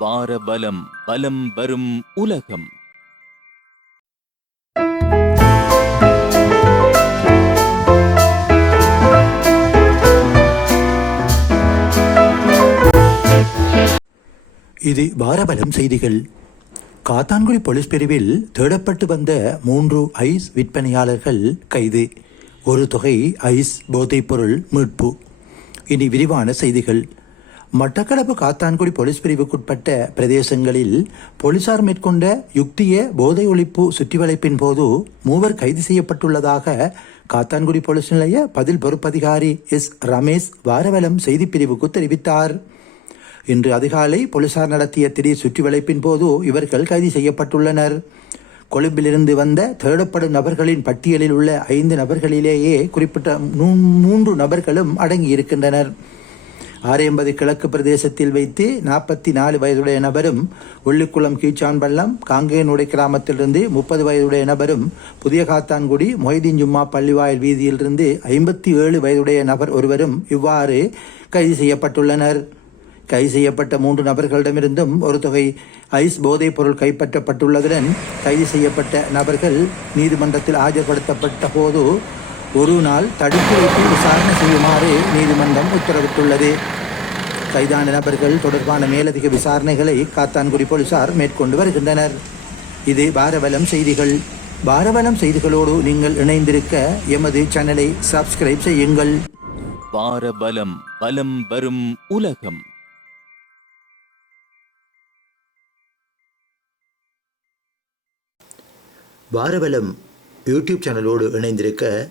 பாரபலம் பலம் வரும் உலகம். இது வாரபலம் செய்திகள். காத்தான்குடி போலீஸ் பிரிவில் தேடப்பட்டு வந்த மூன்று ஐஸ் விற்பனையாளர்கள் கைது. ஒரு தொகை ஐஸ் போதைப்பொருள் மீட்பு. இனி விரிவான செய்திகள். மட்டக்களப்பு காத்தான்குடி போலீஸ் பிரிவுக்குட்பட்ட பிரதேசங்களில் போலீசார் மேற்கொண்ட யுக்திய போதை ஒழிப்பு சுற்றிவளைப்பின் போது மூவர் கைது செய்யப்பட்டுள்ளதாக காத்தான்குடி போலீஸ் நிலைய பதில் பொறுப்பதிகாரி எஸ். ரமேஷ் வாரவலம் செய்திப்பிரிவுக்கு தெரிவித்தார். இன்று அதிகாலை போலீசார் நடத்திய திடீர் சுற்றிவளைப்பின் போது இவர்கள் கைது செய்யப்பட்டுள்ளனர். கொழும்பிலிருந்து வந்த தேடப்படும் நபர்களின் பட்டியலில் உள்ள ஐந்து நபர்களிலேயே குறிப்பிட்ட மூ- மூன்று நபர்களும் அடங்கியிருக்கின்றனர். ஆரையம்பது கிழக்கு பிரதேசத்தில் வைத்து நாற்பத்தி நாலு வயதுடைய நபரும் உள்ளிக்குளம் கீச்சான்பள்ளம் காங்கேயனுடை கிராமத்திலிருந்து முப்பது வயதுடைய நபரும் புதிய காத்தான்குடி மொய்தீன் ஜும்மா பள்ளிவாயல் வீதியிலிருந்து ஐம்பத்தி ஏழு வயதுடைய நபர் ஒருவரும் இவ்வாறு கைது செய்யப்பட்டுள்ளனர். கைது செய்யப்பட்ட மூன்று நபர்களிடமிருந்தும் ஒரு தொகை ஐஸ் போதைப் பொருள் கைப்பற்றப்பட்டுள்ளதுடன் கைது செய்யப்பட்ட நபர்கள் நீதிமன்றத்தில் ஆஜர்படுத்தப்பட்ட போது ஒரு நாள் தடுத்து வைத்து விசாரணை செய்யுமாறு நீதிமன்றம் உத்தரவிட்டுள்ளது. கைதான நபர்கள் தொடர்பான மேலதிக விசாரணைகளை காத்தான்குடி போலீசார் மேற்கொண்டு வருகின்றனர். இது பாரவலம் செய்திகள். பாரவலம் செய்திகளோடு நீங்கள் இணைந்திருக்க எமது சேனலை சப்ஸ்கிரைப் செய்யுங்கள். வாரபலம் பலம் வரும் உலகம். வாரவலம் யூடியூப் சேனலோடு இணைந்திருக்க